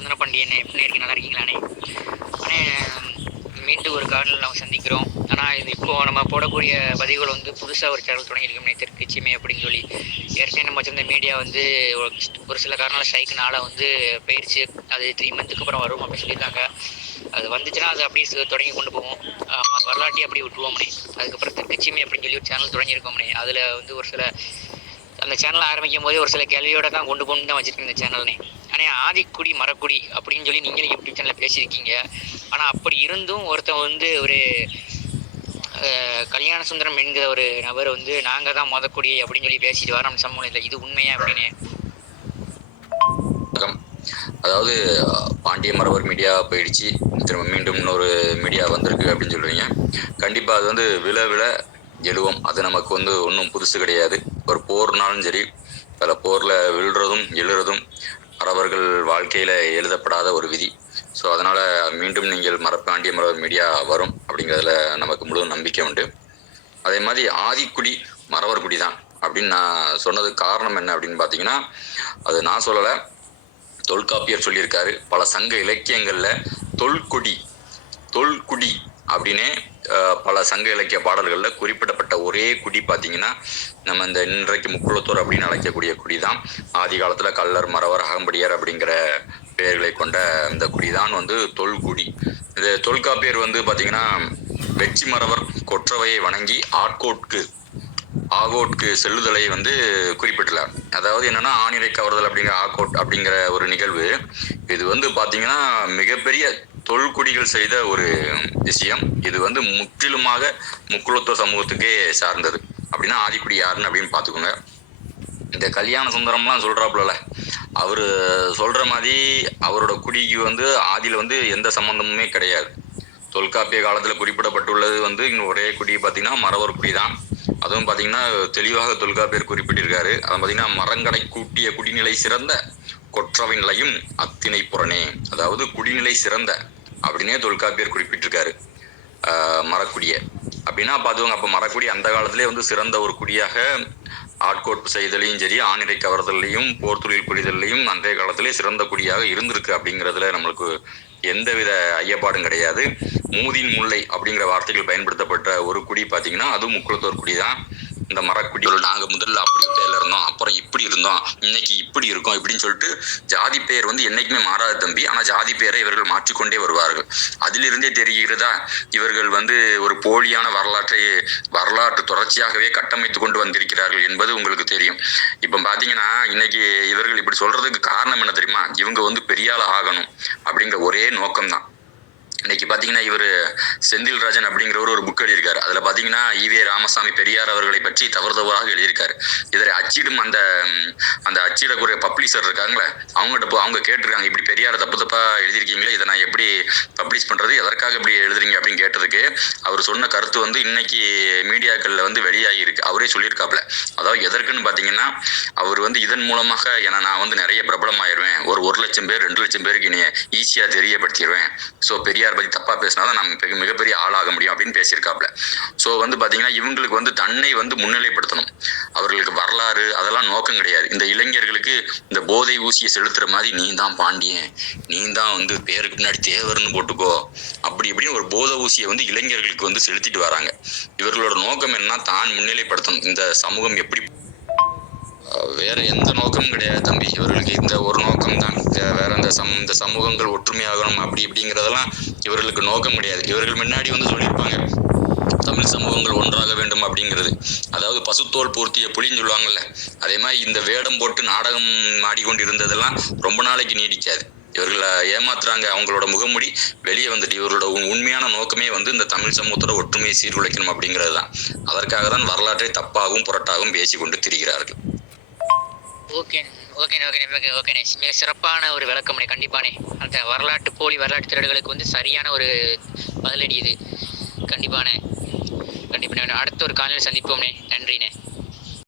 சுந்தர பாண்டியன் எப்படி இருக்கு, நல்லா இருக்கீங்களாண்ணே? ஆனால் மீண்டும் ஒரு காலில் நம்ம சந்திக்கிறோம். ஆனால் இது இப்போது நம்ம போடக்கூடிய பதிவுகள் வந்து புதுசாக ஒரு சேனல் தொடங்கியிருக்கோம்னே, தெற்குச்சிமே அப்படின்னு சொல்லி. ஏற்கனவே நம்ம வச்சிருந்த மீடியா வந்து ஒரு சில காரணம் ஸ்ட்ரைக்குனால வந்து போயிடுச்சு. அது 3 மந்த்துக்கு அப்புறம் வரும் அப்படின்னு சொல்லியிருக்காங்க. அது வந்துச்சுன்னா அது அப்படியே தொடங்கி கொண்டு போவோம். வரலாற்றி அப்படி விட்டுருவோம்னே. அதுக்கப்புறம் தெற்குச்சிமே அப்படின்னு சொல்லி ஒரு சேனல் தொடங்கியிருக்கோம்னே. அதில் வந்து ஒரு சில அந்த சேனலை ஆரம்பிக்கும் போதே ஒரு சில கேள்வியோட தான் கொண்டு தான் வச்சுருக்கேன் இந்த சேனல்னே. ஆனால் ஆதிக்குடி மரக்குடி அப்படின்னு சொல்லி நீங்களும் யூடியூப் சேனலில் பேசியிருக்கீங்க. ஆனால் அப்படி இருந்தும் ஒருத்தன் வந்து ஒரு கல்யாண சுந்தரம் என்கிற ஒரு நபர் வந்து நாங்கள் தான் மொதக்குடி அப்படின்னு சொல்லி பேசிட்டு வரோம் நம்ம சமூகத்தில். இது உண்மையா அப்படின்னு? அதாவது பாண்டிய மரவர் மீடியா போயிடுச்சு, திரும்ப மீண்டும் இன்னொரு மீடியா வந்திருக்கு அப்படின்னு சொல்றீங்க. கண்டிப்பா அது வந்து விழ எழுவோம். அது நமக்கு வந்து ஒன்றும் புதுசு கிடையாது. ஒரு போர்னாலும் சரி, அதில் போரில் விழுறதும் எழுறதும் மறவர்கள் வாழ்க்கையில் எழுதப்படாத ஒரு விதி. ஸோ அதனால் மீண்டும் நீங்கள் பாண்டிய மரவர் மீடியா வரும் அப்படிங்கிறதுல நமக்கு முழு நம்பிக்கை உண்டு. அதே மாதிரி ஆதிக்குடி மறவர் குடி தான் அப்படின்னு நான் சொன்னதுக்கு காரணம் என்ன அப்படின்னு பார்த்தீங்கன்னா, அது நான் சொல்லலை, தொல்காப்பியர் சொல்லியிருக்காரு. பல சங்க இலக்கியங்களில் தொல்குடி அப்படின்னே பல சங்க இலக்கிய பாடல்களில் குறிப்பிடப்பட்ட ஒரே குடி பார்த்தீங்கன்னா நம்ம இந்த இன்றைக்கு முக்குளத்தூர் அப்படின்னு அழைக்கக்கூடிய குடி தான். ஆதி காலத்தில் கள்ளர், மறவர், அகம்படியர் அப்படிங்கிற பெயர்களை கொண்ட இந்த குடி தான் வந்து தொல்குடி. இது தொல்காப்பியர் வந்து பார்த்தீங்கன்னா வெற்றி மறவர் கொற்றவையை வணங்கி ஆகோட்கு செல்லுதலை வந்து குறிப்பிட்டுள்ளார். அதாவது என்னன்னா, ஆணிரை கவர்தல் அப்படிங்கிற ஒரு நிகழ்வு. இது வந்து பாத்தீங்கன்னா மிகப்பெரிய தொல்குடிகள் செய்த ஒரு விஷயம். இது வந்து முற்றிலுமாக முக்குளத்துவ சமூகத்துக்கே சார்ந்தது. அப்படின்னா ஆதிக்குடி யாருன்னு அப்படின்னு பாத்துக்கோங்க. இந்த கல்யாண சுந்தரம்லாம் சொல்றாப்புல, அவரு சொல்ற மாதிரி அவரோட குடிக்கு வந்து ஆதியில வந்து எந்த சம்பந்தமுமே கிடையாது. தொல்காப்பிய காலத்துல குறிப்பிடப்பட்டுள்ளது வந்து ஒரே குடி பார்த்தீங்கன்னா மறவர் குடி தான். அதுவும் பார்த்தீங்கன்னா தெளிவாக தொல்காப்பியர் குறிப்பிட்டிருக்காரு. அதை பார்த்தீங்கன்னா மரங்கடை கூட்டிய குடிநிலை சிறந்த கொற்றவை நிலையும் அத்தினை புறனே. அதாவது குடிநிலை சிறந்த அப்படின்னே தொல்காப்பியர் குறிப்பிட்டிருக்காரு மரக்குடிய. அப்படின்னா பார்த்துவாங்க, அப்போ மரக்குடி அந்த காலத்திலே வந்து சிறந்த ஒரு குடியாக ஆட்கோட்பு செய்தலையும் சரி, ஆணிரை கவர்தலையும் போர் தொழில் புரிதலையும் அன்றைய காலத்திலே சிறந்த குடியாக இருந்திருக்கு. அப்படிங்கிறதுல நம்மளுக்கு எந்தவித ஐயப்பாடும் கிடையாது. மூதின் முல்லை அப்படிங்கிற வார்த்தைகள் பயன்படுத்தப்பட்ட ஒரு குடி பார்த்தீங்கன்னா அதுவும் முக்குளத்தோர் குடி தான். இந்த மரக்குடி நாங்கள் முதல்ல அப்படி பேர்ல இருந்தோம், அப்புறம் இப்படி இருந்தோம், இன்னைக்கு இப்படி இருக்கோம் இப்படின்னு சொல்லிட்டு ஜாதி பெயர் வந்து என்னைக்குமே மாறாத தம்பி. ஆனால் ஜாதி பெயரை இவர்கள் மாற்றிக்கொண்டே வருவார்கள். அதிலிருந்தே தெரிகிறதா இவர்கள் வந்து ஒரு போலியான வரலாற்று தொடர்ச்சியாகவே கட்டமைத்து கொண்டு வந்திருக்கிறார்கள் என்பது உங்களுக்கு தெரியும். இப்போ பார்த்தீங்கன்னா இன்னைக்கு இவர்கள் இப்படி சொல்றதுக்கு காரணம் என்ன தெரியுமா? இவங்க வந்து பெரியாள ஆகணும் அப்படிங்கிற ஒரே நோக்கம்தான். இன்னைக்கு பார்த்தீங்கன்னா இவர் செந்தில்ராஜன் அப்படிங்கிறவர் ஒரு புக் எழுதியிருக்காரு. அதில் பார்த்தீங்கன்னா ஈவே ராமசாமி பெரியார் அவர்களை பற்றி தவறுதவறாக எழுதியிருக்காரு. இதில் அச்சிடும் அந்த அச்சிடக்கூடிய பப்ளிஷர் இருக்காங்களே, அவங்க கேட்டிருக்காங்க, இப்படி பெரியாரை தப்பா எழுதியிருக்கீங்களே, இதை நான் எப்படி பப்ளிஷ் பண்ணுறது, எதற்காக இப்படி எழுதுறீங்க அப்படின்னு கேட்டதுக்கு அவர் சொன்ன கருத்து வந்து இன்னைக்கு மீடியாக்களில் வந்து வெளியாகி இருக்கு. அவரே சொல்லியிருக்காப்புல. அதாவது எதற்குன்னு பார்த்தீங்கன்னா, அவர் வந்து இதன் மூலமாக நான் வந்து நிறைய பிரபலமாயிருவேன், ஒரு 1,00,000 பேர் 2,00,000 பேருக்கு நீ ஈஸியாக தெரியப்படுத்திடுவேன். ஸோ பெரியார் பற்றி தப்பா பேசினாதான் நம்ம மிகப்பெரிய ஆளாக முடியும் அப்படின்னு பேசியிருக்காப்ல. ஸோ வந்து பார்த்தீங்கன்னா இவங்களுக்கு வந்து தன்னை வந்து முன்னிலைப்படுத்தணும். அவர்களுக்கு வரலாறு அதெல்லாம் நோக்கம் கிடையாது. இந்த இளைஞர்களுக்கு இந்த போதை ஊசியை செலுத்துற மாதிரி நீ தான் பாண்டியன், நீ தான் வந்து பேருக்கு பின்னாடி தேவர்னு போட்டுக்கோ அப்படி இப்படின்னு ஒரு போதை ஊசியை வந்து இளைஞர்களுக்கு வந்து செலுத்திட்டு வராங்க. இவர்களோட நோக்கம் என்ன? தான் முன்னிலைப்படுத்தணும். இந்த சமூகம் எப்படி, வேற எந்த நோக்கமும் கிடையாது தம்பி. இவர்களுக்கு இந்த ஒரு நோக்கம் தான். வேற இந்த சமூகங்கள் ஒற்றுமையாகணும் அப்படி இப்படிங்கிறதெல்லாம் இவர்களுக்கு நோக்கம் கிடையாது. இவர்கள் முன்னாடி வந்து சொல்லியிருப்பாங்க தமிழ் சமூகங்கள் ஒன்றாக வேண்டும் அப்படிங்கிறது. அதாவது பசுத்தோல் பூர்த்திய புலின்னு சொல்லுவாங்கல்ல, அதே மாதிரி இந்த வேடம் போட்டு நாடகம் ஆடிக்கொண்டு இருந்ததெல்லாம் ரொம்ப நாளைக்கு நீடிக்காது. இவர்களை ஏமாத்துறாங்க. அவங்களோட முகமுடி வெளியே வந்துட்டு இவர்களோட உண்மையான நோக்கமே வந்து இந்த தமிழ் சமூகத்தோட ஒற்றுமையை சீர்குலைக்கணும் அப்படிங்கிறது தான். அதற்காக தான் வரலாற்றை தப்பாகவும் புரட்டாகவும் பேசிக்கொண்டு திரிகிறார்கள். ஓகேண்ணே, மிக சிறப்பான ஒரு விளக்கம்ண்ணே. கண்டிப்பாண்ணே, அந்த போலி வரலாற்று திருடுகளுக்கு வந்து சரியான ஒரு பதிலடி இது. கண்டிப்பாண்ணே. அடுத்த ஒரு காலையில் சந்திப்போம்ண்ணே. நன்றிண்ணே.